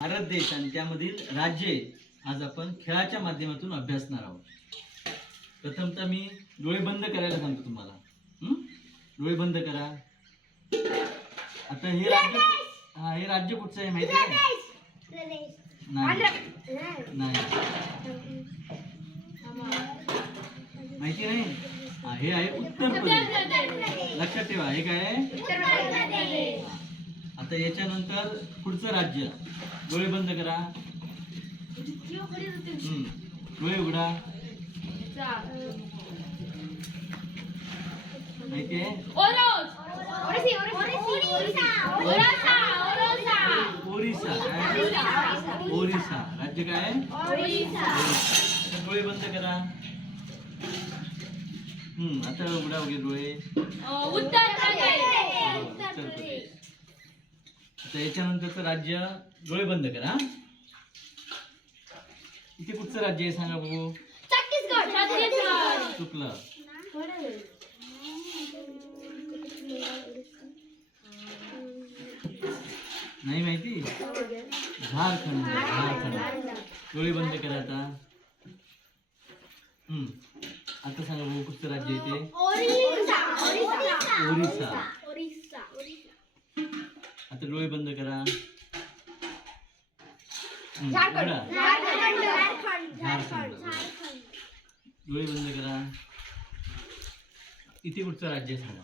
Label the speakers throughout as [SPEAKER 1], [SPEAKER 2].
[SPEAKER 1] भारत देश आणि त्यामधील राज्ये आज आपण खेळाच्या माध्यमातून अभ्यासणार आहोत. प्रथमतः मी डोळे बंद करायला सांगतो तुम्हाला? डोळे बंद करा. आता हे राज्य हा हे राज्य कुठचं आहे माहिती आहे? नाही. माहिती नाही? हा, हे आहे उत्तर प्रदेश. लक्षात ठेवा हे काय आहे? आता याच्यानंतर पुढचं राज्य. डोळे बंद करा. डोळे उघडा. माहिती ओरिसा. ओरिसा. राज्य काय. डोळे बंद करा. हम्म. आता उघडा वगैरे डोळे.
[SPEAKER 2] उत्तर प्रदेश.
[SPEAKER 1] उत्तर प्रदेश. आता याच्यानंतरचं राज्य डोळे बंद करा हा. इथे कुठचं राज्य आहे सांगा बघू चुकलं नाही माहिती? झारखंड झारखंड. डोळे बंद करा आता. हम्म. आता सांगा बघू कुठचं राज्य आहे ते ओरिसा. आता डोळे बंद करा। डोळे बंद करा। इथे कुठचं राज्य आहे सांगा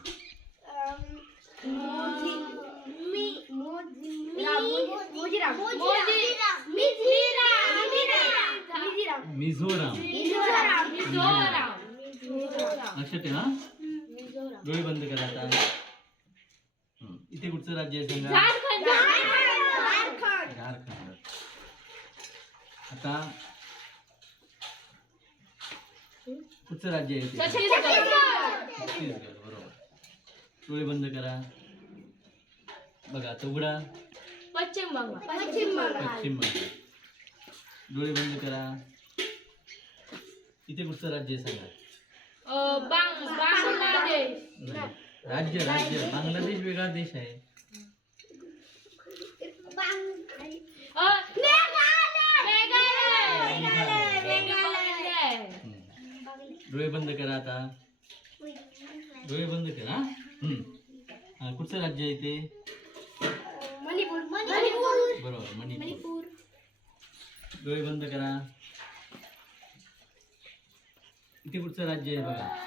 [SPEAKER 1] मिझोराम लक्षात ठेवा. डोळे बंद करा आता. इथे कुठचं राज्य आहे सांगा? झारखंड. आता कुठचं राज्य आहे ते? छत्तीसगड बरोबर. डोळे बंद करा. बघा आता उघडा.
[SPEAKER 2] पश्चिम बंगाल.
[SPEAKER 1] पश्चिम बंगाल. डोळे बंद करा. इथे कुठचं राज्य आहे सांगा?
[SPEAKER 2] अं, बांग- बांगलादेश.
[SPEAKER 1] राज्य राज्य. बांगलादेश वेगळा देश आहे. डोळे बंद करा आता. डोळे बंद करा. हम्म. हा, कुठचं राज्य आहे ते? बरोबर मणिपूर. डोळे बंद करा. इथे कुठचं राज्य आहे बघा?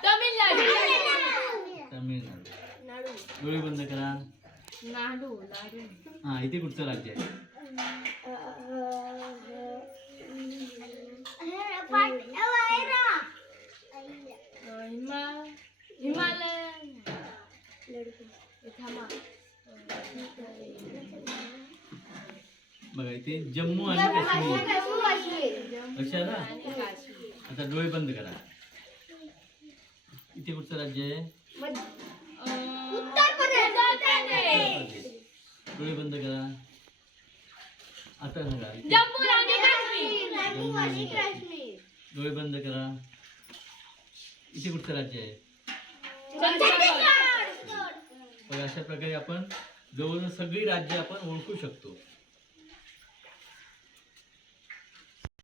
[SPEAKER 2] तामिळनाडू
[SPEAKER 1] डोळे बंद करा. हा इथे कुठचं राज्य आहे? बघा इथे जम्मू? आणि काश्मीर. आता डोळे बंद करा. इथे कुठचं राज्य आहे? डोळे बंद करा. आता सांगा.
[SPEAKER 2] जम्मू आणि काश्मीर.
[SPEAKER 1] जम्मू आणि काश्मीर. डोळे बंद करा. इथे कुठचं राज्य आहे?
[SPEAKER 2] छत्तीसगड
[SPEAKER 1] बघा अशा प्रकारे आपण जवळजवळ सगळी राज्य आपण ओळखू शकतो.